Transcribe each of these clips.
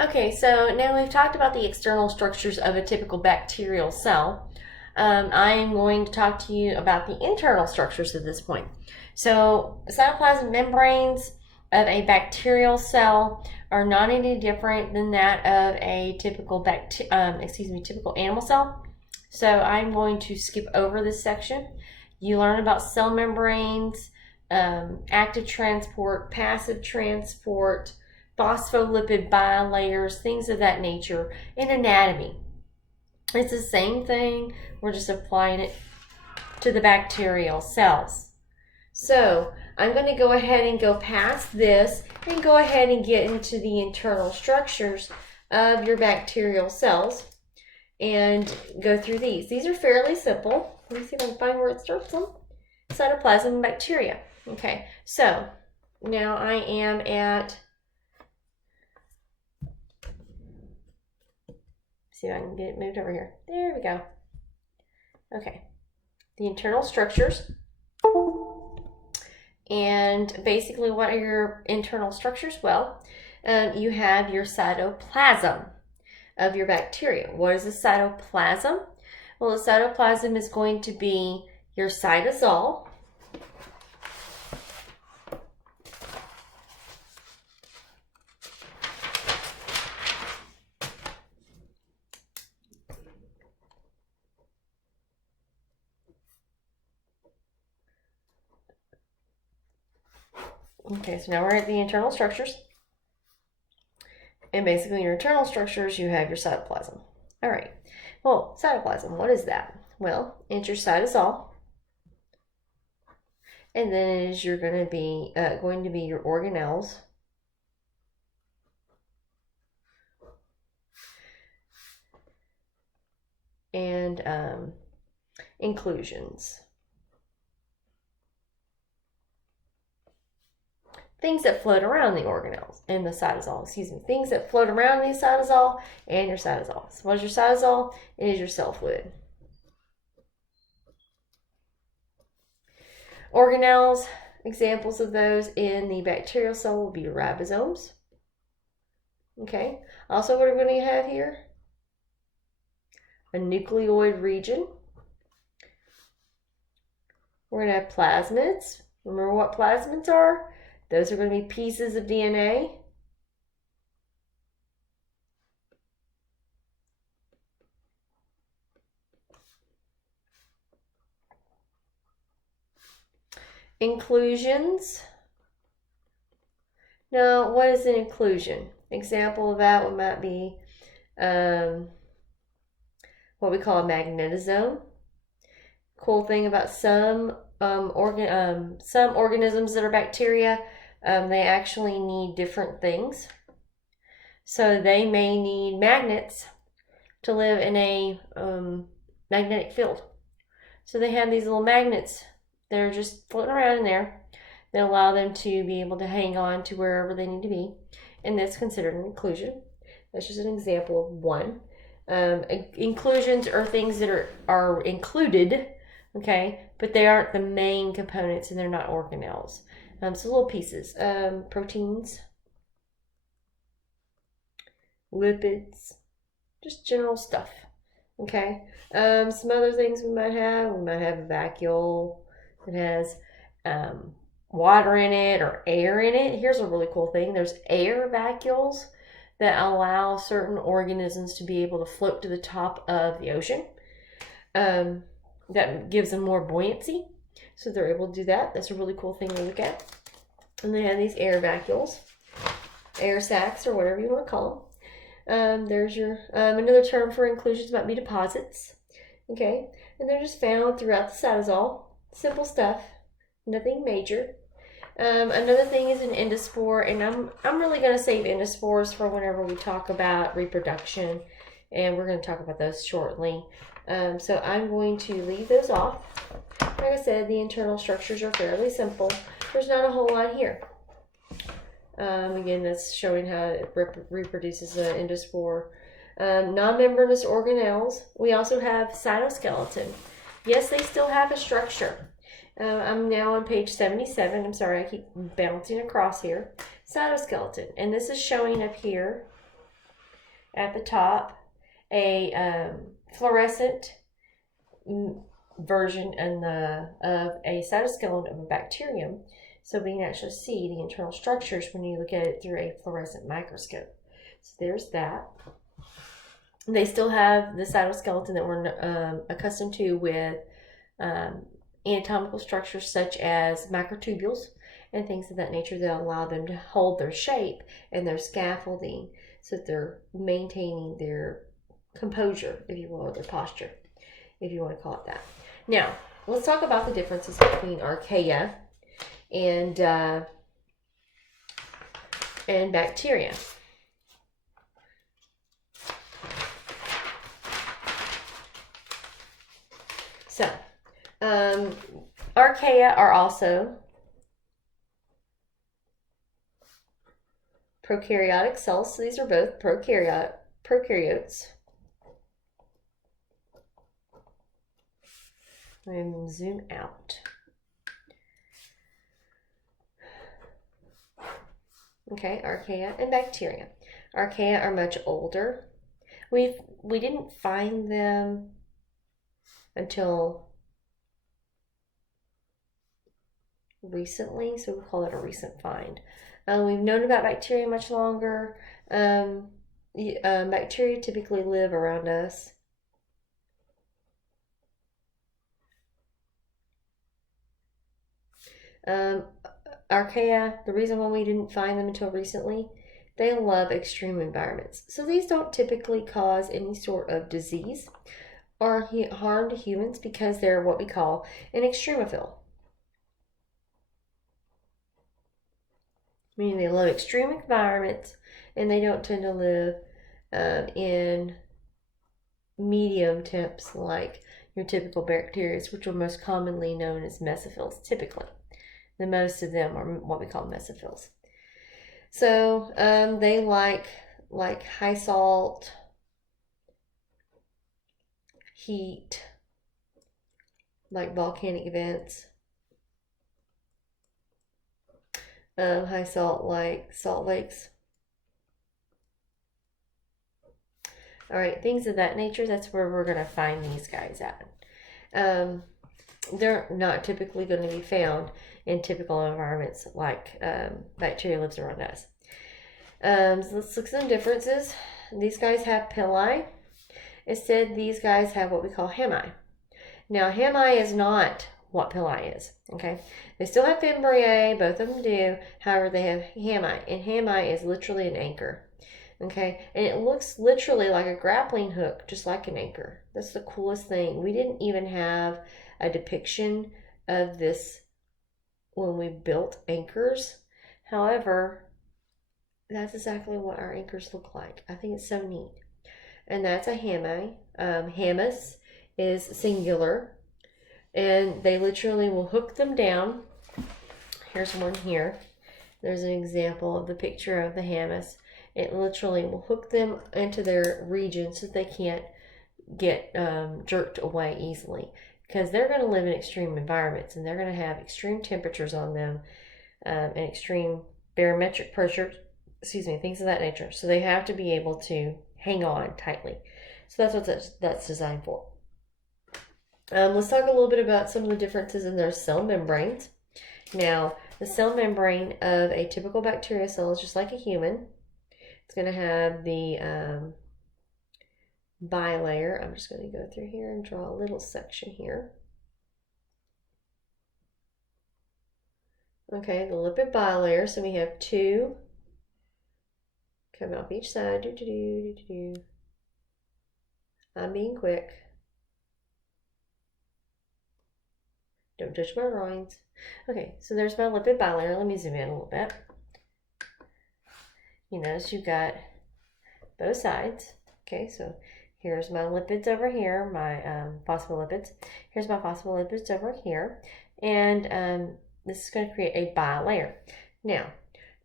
Okay, so now we've talked about the external structures of a typical bacterial cell. I am going to talk to you about the internal structures at this point. So, cytoplasmic membranes of a bacterial cell are not any different than that of a typical typical animal cell. So, I'm going to skip over this section. You learn about cell membranes, active transport, passive transport, phospholipid bilayers, things of that nature, and anatomy. It's the same thing, we're just applying it to the bacterial cells. So I'm going to go ahead and go past this and go ahead and get into the internal structures of your bacterial cells and go through these. These are fairly simple. Let me see if I can find where it starts them. Cytoplasm and bacteria. Okay, so now I am at, see if I can get it moved over here. There we go. Okay, the internal structures. And basically, what are your internal structures? Well, you have your cytoplasm of your bacteria. What is the cytoplasm? Well, the cytoplasm is going to be your cytosol. Okay, so now we're at the internal structures. And basically, your internal structures, you have your cytoplasm. All right. Well, cytoplasm, what is that? Well, it's your cytosol. And then it is you're going to be your organelles. And inclusions. Things that float around the organelles and the cytosol, things that float around the cytosol and your cytosol. So what is your cytosol? It is your cell fluid. Organelles, examples of those in the bacterial cell will be ribosomes. Okay, also what are we going to have here? A nucleoid region. We're going to have plasmids. Remember what plasmids are? Those are going to be pieces of DNA. Inclusions. Now, what is an inclusion? Example of that might be what we call a magnetosome. Cool thing about some organisms that are bacteria, they actually need different things. So they may need magnets to live in a magnetic field. So they have these little magnets that are just floating around in there that allow them to be able to hang on to wherever they need to be. And that's considered an inclusion. That's just an example of one. Inclusions are things that are included, okay, but they aren't the main components and they're not organelles. So little pieces, proteins, lipids, just general stuff, okay. Some other things we might have a vacuole that has water in it or air in it. Here's a really cool thing. There's air vacuoles that allow certain organisms to be able to float to the top of the ocean. That gives them more buoyancy. So they're able to do that. That's a really cool thing to look at. And they have these air vacuoles, air sacs, or whatever you want to call them. There's your another term for inclusions might be deposits. Okay, and they're just found throughout the cytosol. Simple stuff, nothing major. Another thing is an endospore, and I'm really going to save endospores for whenever we talk about reproduction, and we're going to talk about those shortly. So I'm going to leave those off. Like I said, the internal structures are fairly simple. There's not a whole lot here. Again, that's showing how it reproduces an endospore. Non-membranous organelles. We also have cytoskeleton. Yes, they still have a structure. I'm now on page 77. I'm sorry, I keep bouncing across here. Cytoskeleton. And this is showing up here at the top, a fluorescent version of a cytoskeleton of a bacterium, so we can actually see the internal structures when you look at it through a fluorescent microscope. So there's that. They still have the cytoskeleton that we're accustomed to with anatomical structures such as microtubules and things of that nature that allow them to hold their shape and their scaffolding so that they're maintaining their composure, if you will, or their posture, if you want to call it that. Now, let's talk about the differences between archaea and bacteria. So, archaea are also prokaryotic cells. So these are both prokaryotes. And zoom out. Okay, archaea and bacteria. Archaea are much older. We didn't find them until recently, so we call it a recent find. We've known about bacteria much longer. Bacteria typically live around us. Archaea, the reason why we didn't find them until recently, they love extreme environments. So these don't typically cause any sort of disease or harm to humans because they're what we call an extremophile. Meaning they love extreme environments and they don't tend to live in medium temps like your typical bacteria, which are most commonly known as mesophils, typically. The most of them are what we call mesophils. So they like high salt, heat, like volcanic vents. High salt, like salt lakes. All right, things of that nature, that's where we're going to find these guys at. They're not typically going to be found in typical environments like bacteria lives around us. So let's look at some differences. These guys have pili. Instead, these guys have what we call hemi. Now, hemi is not what pili is, okay? They still have fimbriae, both of them do. However, they have hemi, and hemi is literally an anchor, okay? And it looks literally like a grappling hook, just like an anchor. That's the coolest thing. We didn't even have a depiction of this when we built anchors. However, that's exactly what our anchors look like. I think it's so neat. And that's a hemi. Hemis is singular. And they literally will hook them down. Here's one here. There's an example of the picture of the hemis. It literally will hook them into their region so they can't get jerked away easily. Because they're going to live in extreme environments and they're going to have extreme temperatures on them and extreme barometric pressure, things of that nature. So they have to be able to hang on tightly. So that's what that's designed for. Let's talk a little bit about some of the differences in their cell membranes. Now, the cell membrane of a typical bacteria cell is just like a human. It's going to have the bilayer. I'm just going to go through here and draw a little section here. Okay, the lipid bilayer. So we have two coming off each side. I'm being quick. Don't touch my drawings. Okay, so there's my lipid bilayer. Let me zoom in a little bit. You notice you've got both sides. Okay, so here's my lipids over here, my phospholipids. Here's my phospholipids over here. And this is going to create a bilayer. Now,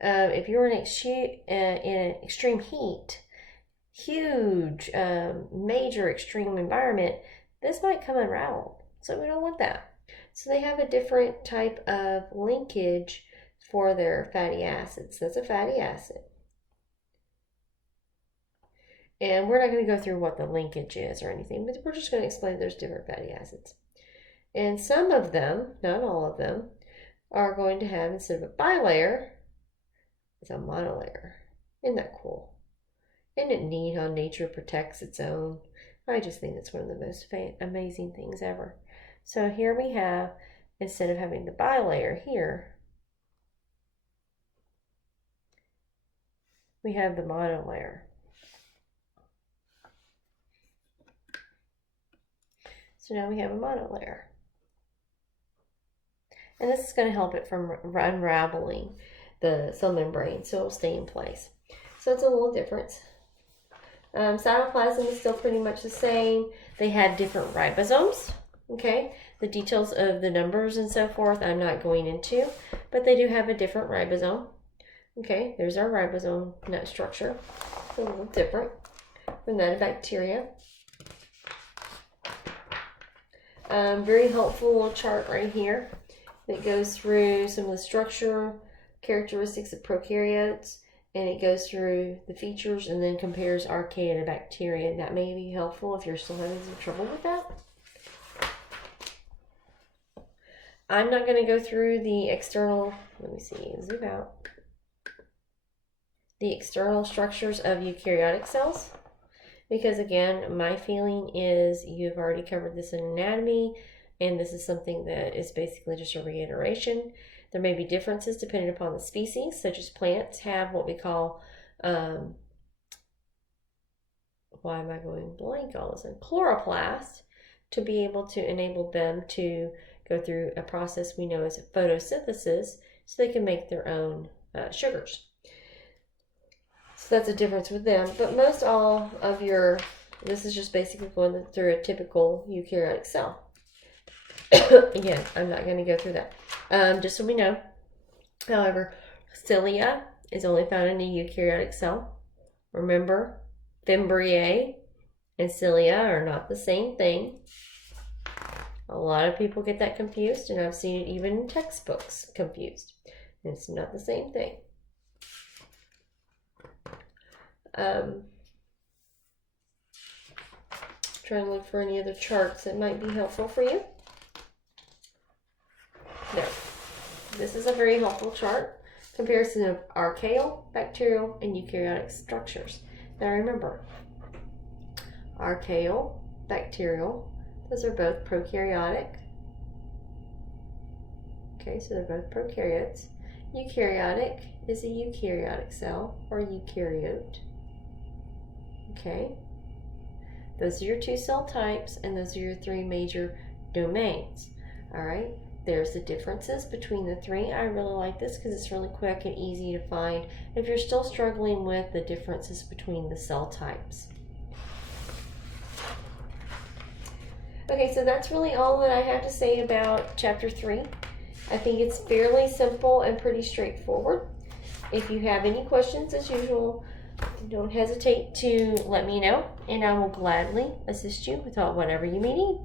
if you're in extreme heat, huge, major extreme environment, this might come unraveled. So we don't want that. So they have a different type of linkage for their fatty acids. That's a fatty acid. And we're not going to go through what the linkage is or anything, but we're just going to explain there's different fatty acids. And some of them, not all of them, are going to have, instead of a bilayer, it's a monolayer. Isn't that cool? Isn't it neat how nature protects its own? I just think it's one of the most amazing things ever. So here we have, instead of having the bilayer here, we have the monolayer. So now we have a monolayer. And this is going to help it from unraveling the cell membrane, so it'll stay in place. So it's a little difference. Cytoplasm is still pretty much the same. They have different ribosomes, okay? The details of the numbers and so forth I'm not going into, but they do have a different ribosome. Okay, there's our ribosome nut structure. It's a little different from that of bacteria. Very helpful little chart right here that goes through some of the structure characteristics of prokaryotes, and it goes through the features and then compares archaea to bacteria. That may be helpful if you're still having some trouble with that. I'm not going to go through the external, let me see, zoom out, the external structures of eukaryotic cells, because again, my feeling is you've already covered this in anatomy, and this is something that is basically just a reiteration. There may be differences depending upon the species, such as plants have what we call, why am I going blank all of a sudden? Chloroplast, to be able to enable them to go through a process we know as photosynthesis, so they can make their own sugars. So that's a difference with them. But most all of your, this is just basically going through a typical eukaryotic cell. Again, I'm not going to go through that. Just so we know. However, cilia is only found in a eukaryotic cell. Remember, fimbriae and cilia are not the same thing. A lot of people get that confused, and I've seen it even in textbooks confused. And it's not the same thing. Trying to look for any other charts that might be helpful for you. There. This is a very helpful chart. Comparison of archaeal, bacterial, and eukaryotic structures. Now remember, archaeal, bacterial, those are both prokaryotic. Okay, so they're both prokaryotes. Eukaryotic is a eukaryotic cell or eukaryote. Okay, those are your two cell types, and those are your three major domains. All right, there's the differences between the three. I really like this because it's really quick and easy to find if you're still struggling with the differences between the cell types. Okay, so that's really all that I have to say about Chapter 3. I think it's fairly simple and pretty straightforward. If you have any questions, as usual, don't hesitate to let me know, and I will gladly assist you with whatever you may need.